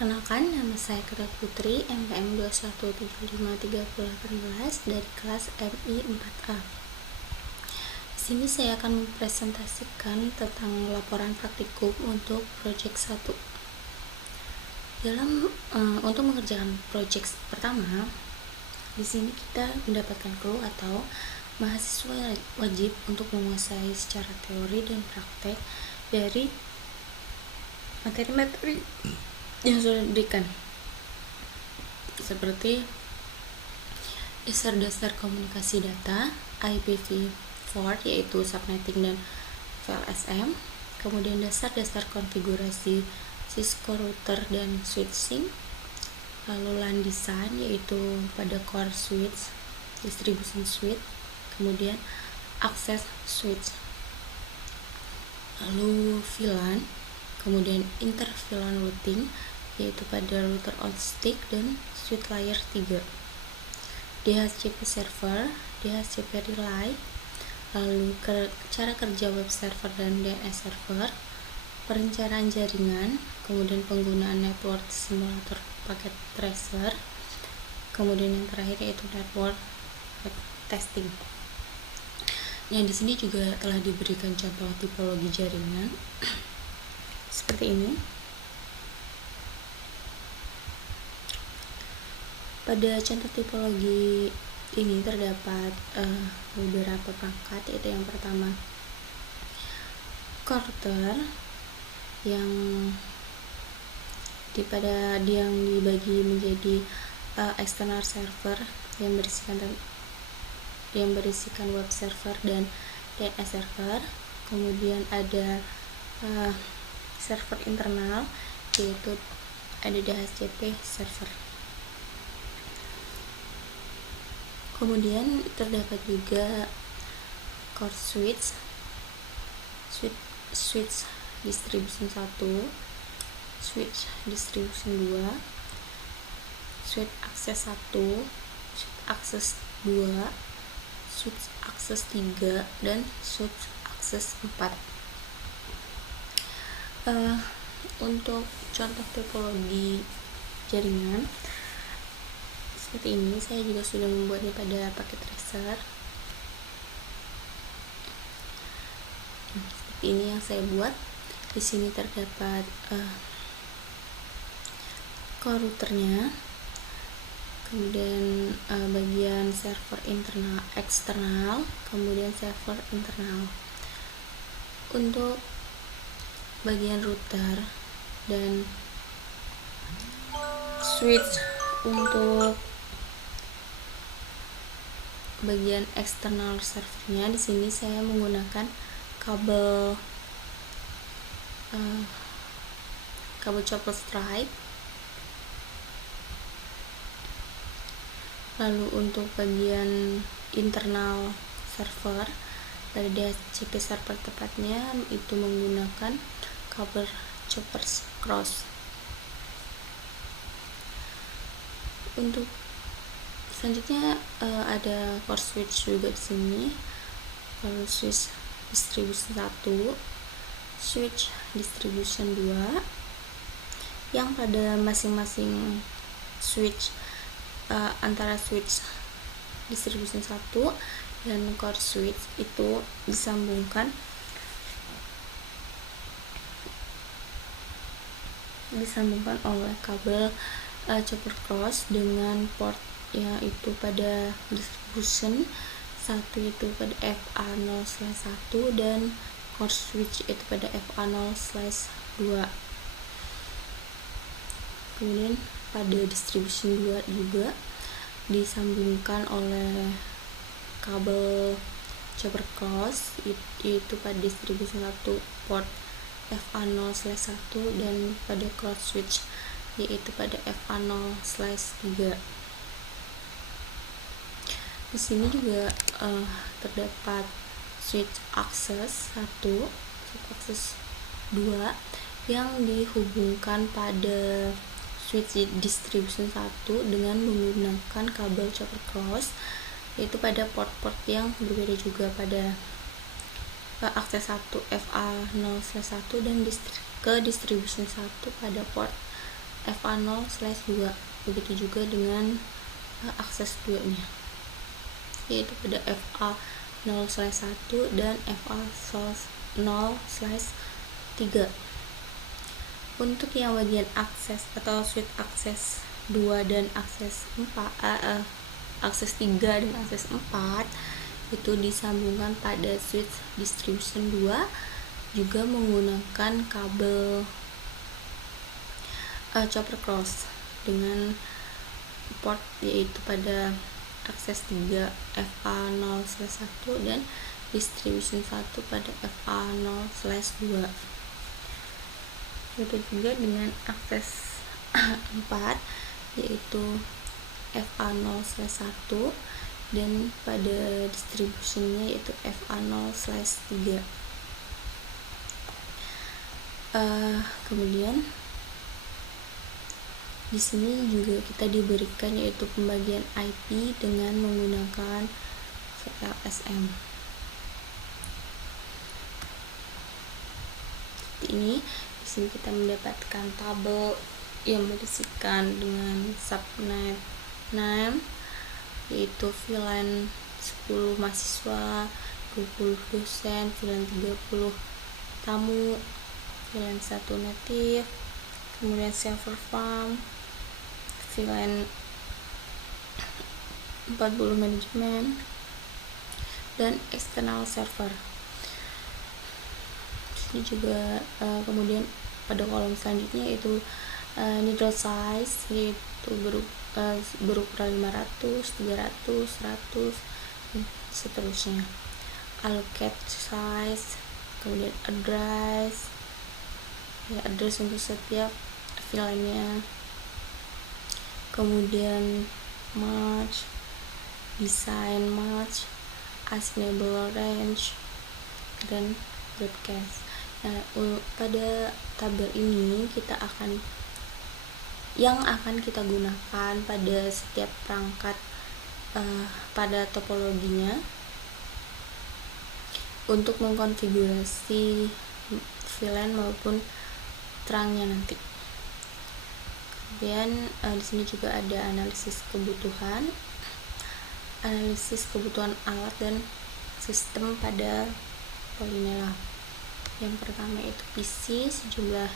Perkenalkan, nama saya Kata Putri, NPM 21753818 dari kelas MI 4A. Di sini saya akan mempresentasikan tentang laporan praktikum untuk project 1. Untuk mengerjakan project pertama, di sini kita mendapatkan clue atau mahasiswa wajib untuk menguasai secara teori dan praktek dari materi-materi yang sudah diberikan, seperti dasar-dasar komunikasi data, IPv4 yaitu subnetting dan VLSM, kemudian dasar-dasar konfigurasi Cisco router dan switching, lalu LAN design yaitu pada core switch, distribution switch, kemudian access switch, lalu VLAN, kemudian inter VLAN routing yaitu pada router on stick dan switch layer 3, DHCP server, DHCP relay, lalu cara kerja web server dan DNS server, perencanaan jaringan, kemudian penggunaan network simulator paket tracer, kemudian yang terakhir yaitu network testing. Nah, di sini juga telah diberikan contoh tipologi jaringan seperti ini. Pada contoh tipologi ini terdapat beberapa perangkat, yaitu yang pertama router yang dibagi menjadi external server yang berisikan web server dan DNS server. Kemudian ada server internal yaitu ada DHCP server. Kemudian terdapat juga core switch distribution 1, switch distribution 2, switch access 1, switch access 2, switch access 3, dan switch access 4. Untuk contoh topologi jaringan seperti ini, saya juga sudah membuatnya pada paket tracer. Seperti ini yang saya buat. Di sini terdapat core routernya, kemudian bagian server internal eksternal, kemudian server internal. Untuk bagian router dan switch untuk bagian eksternal servernya, di sini saya menggunakan kabel copper stripe. Lalu untuk bagian internal server dari DHCP server tepatnya itu menggunakan kabel copper cross. Untuk selanjutnya ada core switch juga di sini, lalu switch distribution 1, switch distribution 2, yang pada masing-masing switch antara switch distribution 1 dan core switch itu disambungkan oleh kabel copper cross dengan port yaitu pada distribution 1 itu pada FA0/1 dan core switch itu pada FA0/2. Kemudian pada distribution 2 juga disambungkan oleh kabel copper cross yaitu pada distribution 1 port FA0/1 dan pada cross switch yaitu pada FA0/3. Di sini juga terdapat switch access 1, switch access 2 yang dihubungkan pada switch distribution 1 dengan menggunakan kabel copper cross yaitu pada port-port yang berbeda juga pada akses 1 FA0/1 dan ke distribution 1 pada port FA0/2. Begitu juga dengan akses 2 nya, yaitu pada FA0/1 dan FA0/3. Untuk yang bagian akses atau switch akses 2 dan akses 3 dan akses 4 itu disambungkan pada switch distribution 2 juga menggunakan kabel chopper cross dengan port, yaitu pada akses 3 FA0/1 dan distribution 1 pada FA0/2. Itu juga dengan akses 4 yaitu FA0/1 dan pada distributionnya yaitu FA0/3. Kemudian di sini juga kita diberikan yaitu pembagian IP dengan menggunakan VLSM. Seperti ini, di sini kita mendapatkan tabel yang berisikan dengan subnet name, yaitu VLAN 10 mahasiswa, 20 dosen, VLAN 30 tamu, VLAN 1 native, kemudian server farm, VLAN 40 manajemen, dan external server. Ini juga kemudian pada kolom selanjutnya yaitu needle size, yaitu berukuran 500, 300, 100 dan seterusnya. Allocate size, kemudian address, address untuk setiap VLAN-nya, kemudian match, design match, assignable range, dan broadcast. Nah, pada tabel ini yang akan kita gunakan pada setiap perangkat pada topologinya untuk mengkonfigurasi VLAN maupun terangnya nanti. Kemudian di sini juga ada analisis kebutuhan alat dan sistem pada Polinela. Yang pertama itu PC sejumlah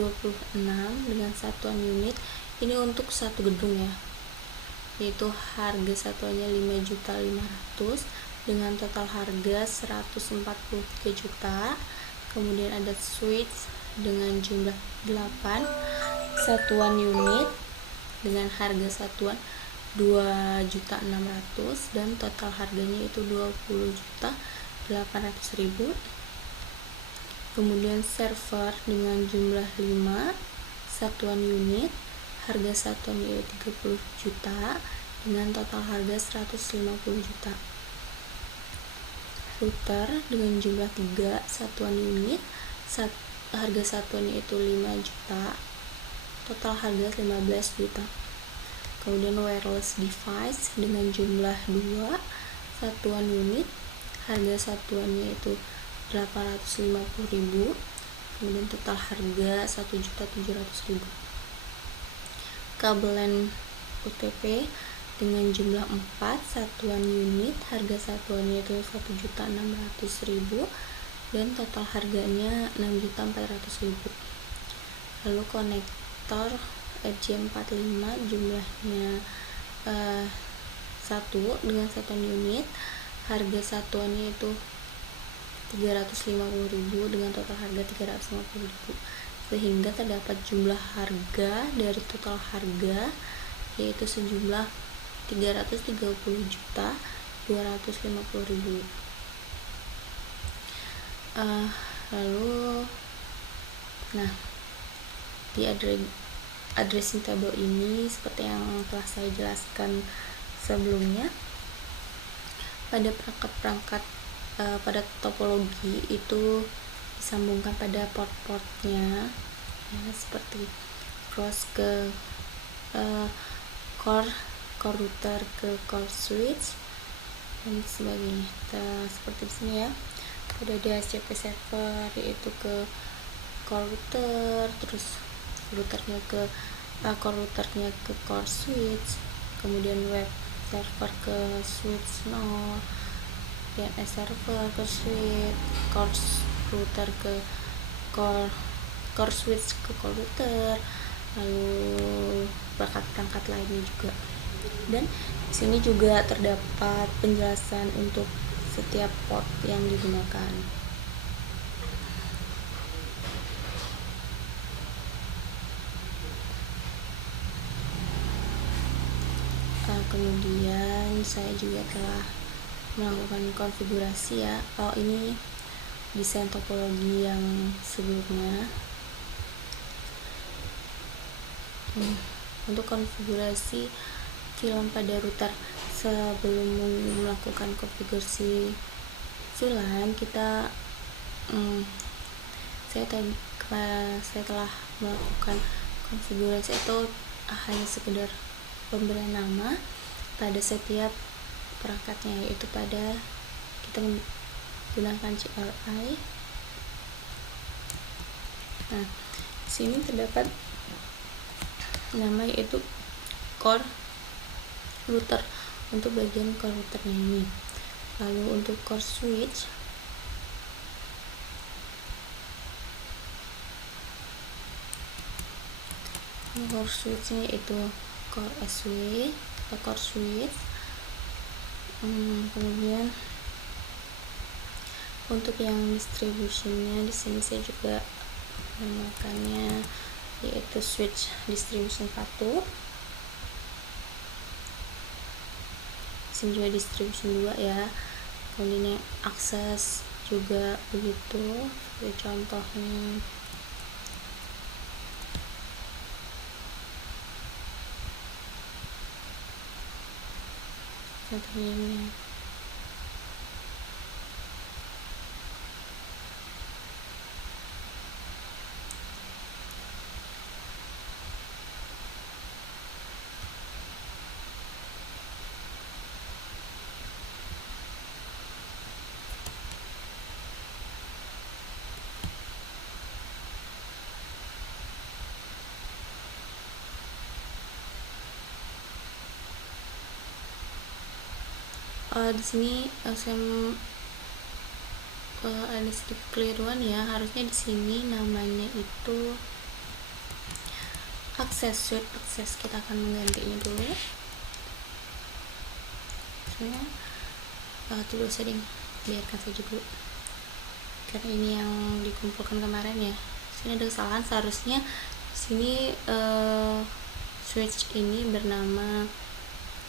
26 dengan satuan unit. Ini untuk satu gedung ya, yaitu harga satuannya 5.500.000 dengan total harga 143 juta. Kemudian ada switch dengan jumlah 8 satuan unit dengan harga satuan 2.600.000 dan total harganya itu 20.800.000. Kemudian server dengan jumlah 5 satuan unit, harga satuannya 30 juta dengan total harga 150 juta. Router dengan jumlah 3 satuan unit, harga satuannya itu 5 juta, total harga 15 juta. Kemudian wireless device dengan jumlah 2 satuan unit, harga satuannya itu 850.000, kemudian total harga 1.700.000. Kabel LAN UTP dengan jumlah 4 satuan unit, harga satuannya itu 1.600.000 dan total harganya 6.400.000. Lalu konektor RJ45 jumlahnya 1 dengan satuan unit, harga satuannya itu 350.000 dengan total harga 350.000, sehingga terdapat jumlah harga dari total harga yaitu sejumlah 330.250.000. Lalu di addressing table ini seperti yang telah saya jelaskan sebelumnya, pada perangkat-perangkat pada topologi itu disambungkan pada port-portnya ya, seperti cross ke core router ke core switch dan sebagainya. Seperti di sini ya, pada DHCP server yaitu ke core router, terus routernya ke core routernya ke core switch, kemudian web server ke switch node, DNS server ke switch, core router ke core switch ke core router, lalu perangkat-perangkat lainnya juga. Dan di sini juga terdapat penjelasan untuk setiap port yang digunakan. Kemudian saya juga telah melakukan konfigurasi ya. Ini desain topologi yang sebelumnya. Untuk konfigurasi VLAN pada router, sebelum melakukan konfigurasi VLAN saya telah melakukan konfigurasi atau hanya sekedar pemberian nama pada setiap perangkatnya, yaitu pada kita menggunakan CLI. Nah, di sini terdapat nama yaitu core router untuk bagian core routernya ini. Lalu untuk core switch, core switchnya itu core SW atau core switch. Kemudian untuk yang distributionnya di sini saya juga menamakannya yaitu switch distribution 1. Sini juga distribution 2 ya. Kemudian yang akses juga begitu. Seperti contohnya ini. Di sini saya ada sedikit keliruan ya. Harusnya di sini namanya itu akses switch akses. Kita akan menggantinya dulu. Soalnya dulu setting, biarkan saja dulu karena ini yang dikumpulkan kemarin ya. Sini ada kesalahan, seharusnya di sini switch ini bernama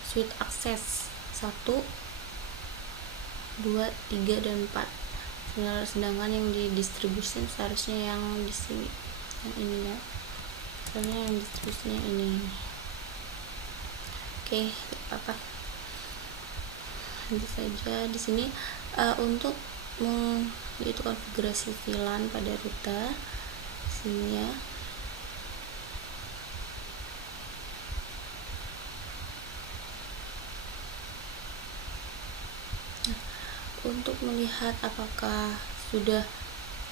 switch akses 1, 2, 3 dan 4. Sedangkan yang di distribution seharusnya yang di sini, yang ini ya. Soalnya yang distribusinya ini. Oke, apa? Nanti saja di sini untuk yaitu konfigurasi VLAN pada router sini ya. Untuk melihat apakah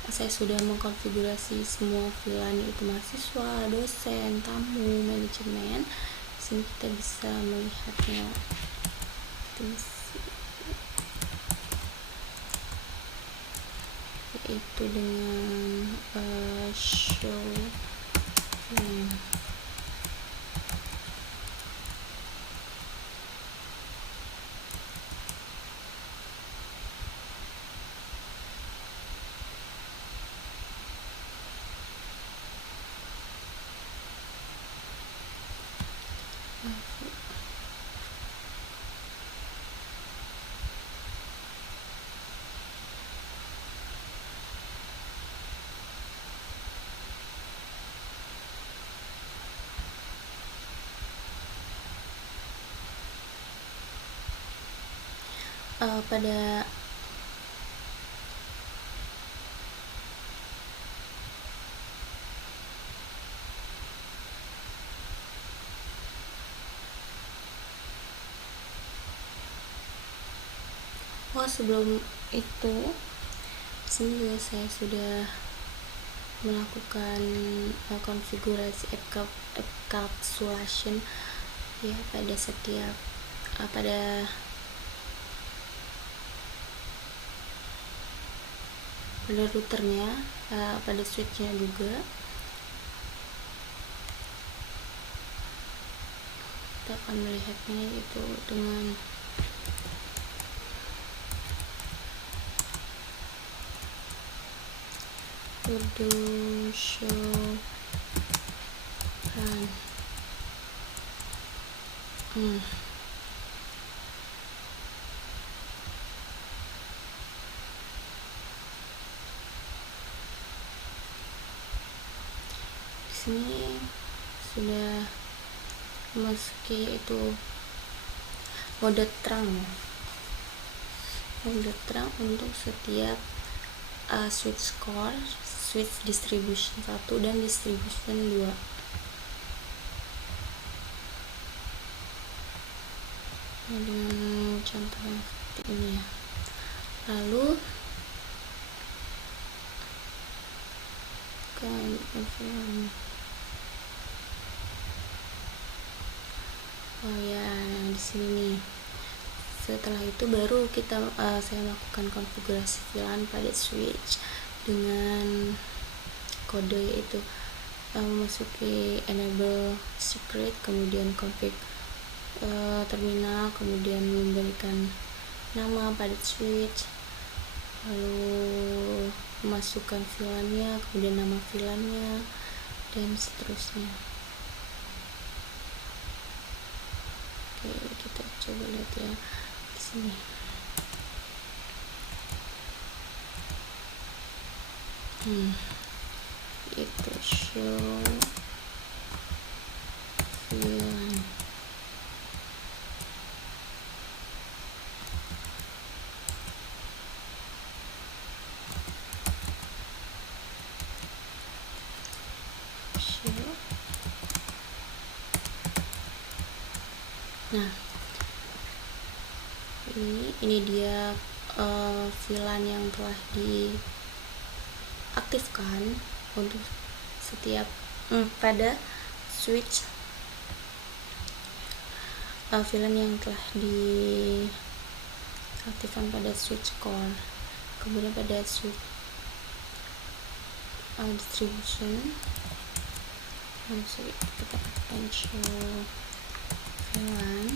saya sudah mengkonfigurasi semua VLAN, yaitu mahasiswa, dosen, tamu, manajemen. Di sini kita bisa melihatnya. Yaitu dengan show pada sebelum itu sini juga saya sudah melakukan konfigurasi encapsulation ya pada setiap pada routernya, pada switchnya juga. Kita akan melihatnya itu dengan sudo show run. Di sini sudah memasuki itu mode terang untuk setiap switch core, switch distribution 1 dan distribution 2. Dengan contoh seperti ini ya. Lalu di sini nih. Setelah itu baru saya lakukan konfigurasi VLAN pada switch dengan kode yaitu memasuki enable secret, kemudian config terminal, kemudian memberikan nama pada switch, lalu memasukkan VLAN-nya, kemudian nama VLAN-nya, dan seterusnya. Oke, kita coba lihat ya di sini. Itu show VLAN. Nah, ini dia VLAN yang telah diaktifkan untuk setiap pada switch, VLAN yang telah diaktifkan pada switch core, kemudian pada switch distribution. Kita akan show VLAN.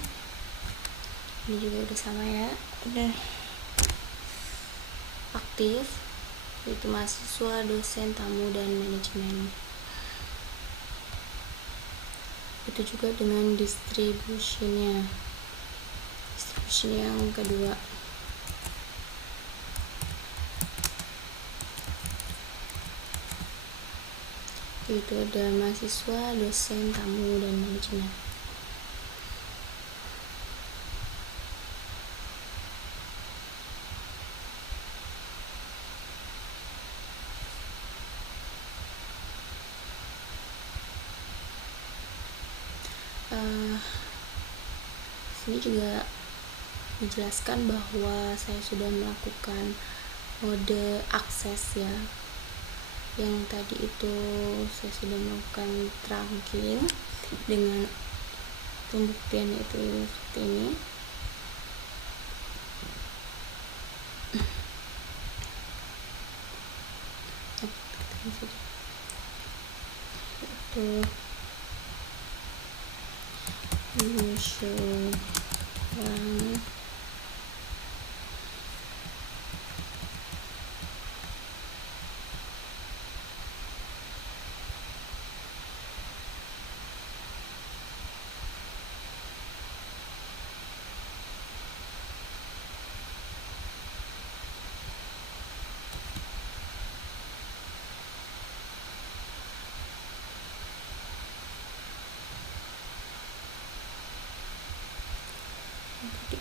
Ini juga udah sama ya, udah aktif, yaitu mahasiswa, dosen, tamu, dan manajemen. Itu juga dengan distribution yang kedua. Itu ada mahasiswa, dosen, tamu, dan manajemen. Sini juga dijelaskan bahwa saya sudah melakukan mode akses ya. Yang tadi itu saya sudah melakukan trunking dengan pembuktian itu seperti ini. Itu show run.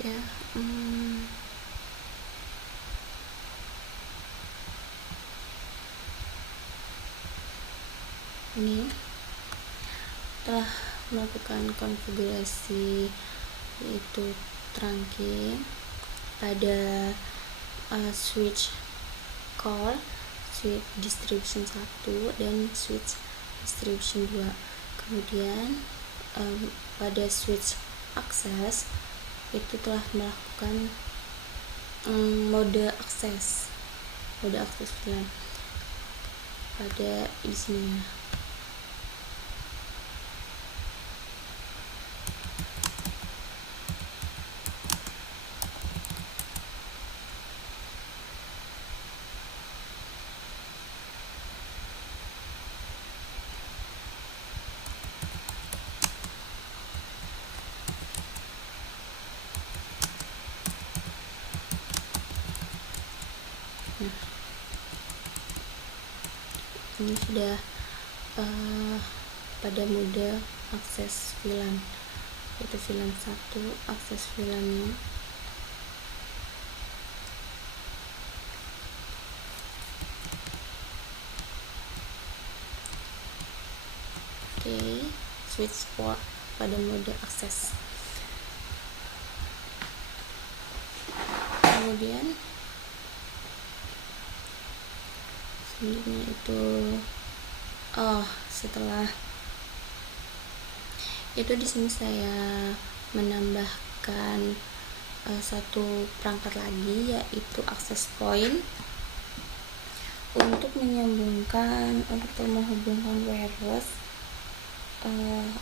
Ya, ini telah melakukan konfigurasi yaitu trunking pada switch core, switch distribution 1 dan switch distribution 2. Kemudian pada switch akses itu telah melakukan mode akses VLAN pada di sini ya. Nah, ini sudah pada mode akses VLAN, yaitu VLAN 1 akses VLAN-nya. Oke, switch port pada mode akses. Kemudian selanjutnya itu setelah itu di sini saya menambahkan satu perangkat lagi, yaitu access point untuk menyambungkan atau menghubungkan wireless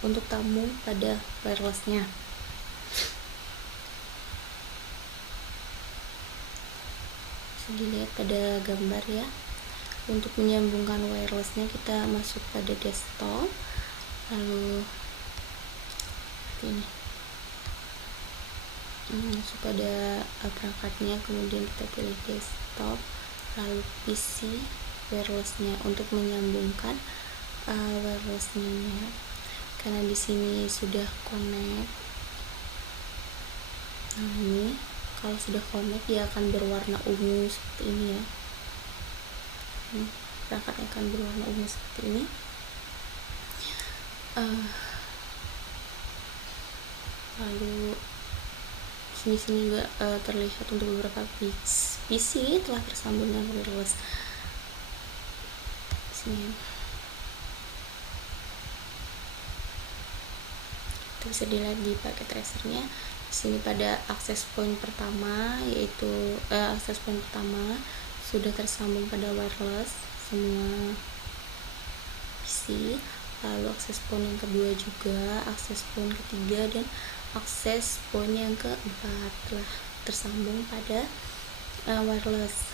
untuk tamu pada wirelessnya. Bisa dilihat pada gambar ya. Untuk menyambungkan wirelessnya kita masuk pada desktop, lalu ini masuk pada perangkatnya, kemudian kita pilih desktop, lalu PC wirelessnya untuk menyambungkan wirelessnya ya. Karena di sini sudah connect. Nah, ini kalau sudah connect dia akan berwarna ungu seperti ini ya. Perangkatnya akan berwarna ungu seperti ini. Lalu sini juga terlihat untuk beberapa PC telah tersambung dengan wireless. Sini itu bisa dilihat di paket tracernya. Di sini pada akses point pertama, yaitu akses point pertama sudah tersambung pada wireless semua PC. Lalu akses point yang kedua juga, akses point ketiga, dan akses point yang keempat telah tersambung pada wireless.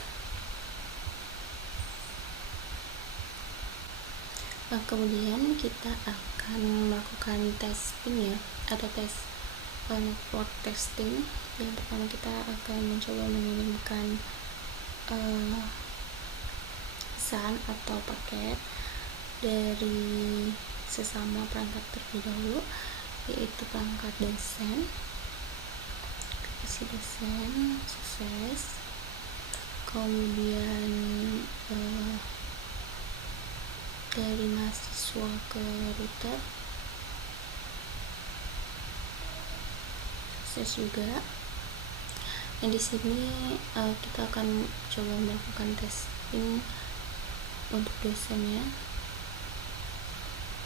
Nah, kemudian kita akan melakukan testing ya, atau tes network testing. Yang pertama kita akan mencoba mengirimkan pesan atau paket dari sesama perangkat terlebih dahulu, yaitu perangkat dosen. Isi dosen sukses. Kemudian dari mahasiswa ke router sukses juga. Nah, di sini kita akan coba melakukan testing untuk dosennya.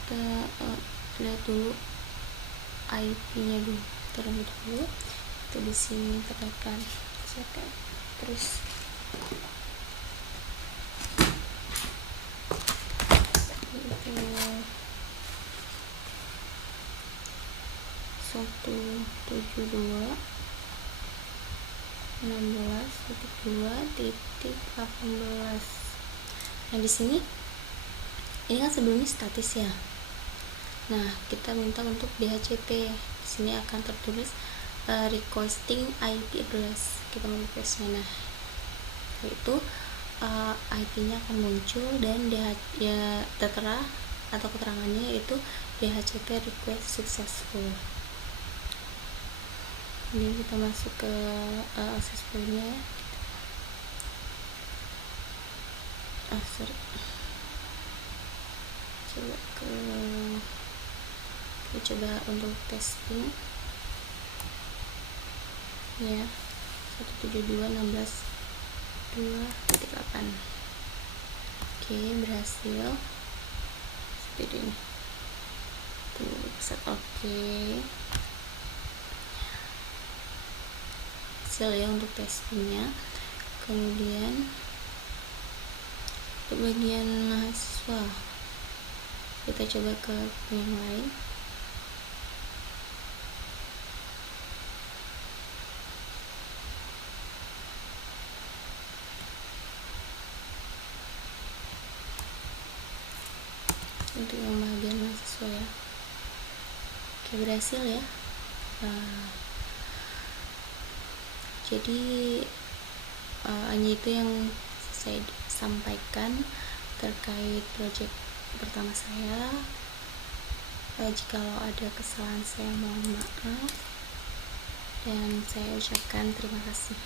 Kita lihat dulu IP-nya dulu terlebih dahulu. Itu di sini tekan terus itu 172.16.2.18. Nah, di sini ini kan sebelumnya statis ya. Nah, kita minta untuk DHCP. Di sini akan tertulis requesting IP address. Kita mau requestnya. Nah, itu IP-nya akan muncul dan ya tertera atau keterangannya yaitu DHCP request successful. Ini kita masuk ke access point-nya ya. Coba untuk testing ya, 172.16.2.8. Oke, berhasil seperti ini tuh, set oke. Hasil ya untuk testingnya. Kemudian untuk bagian mahasiswa kita coba ke yang lain. Untuk yang bagian mahasiswa ya. Oke, berhasil ya. Jadi hanya itu yang saya sampaikan terkait project pertama saya. Jikalau ada kesalahan saya mohon maaf dan saya ucapkan terima kasih.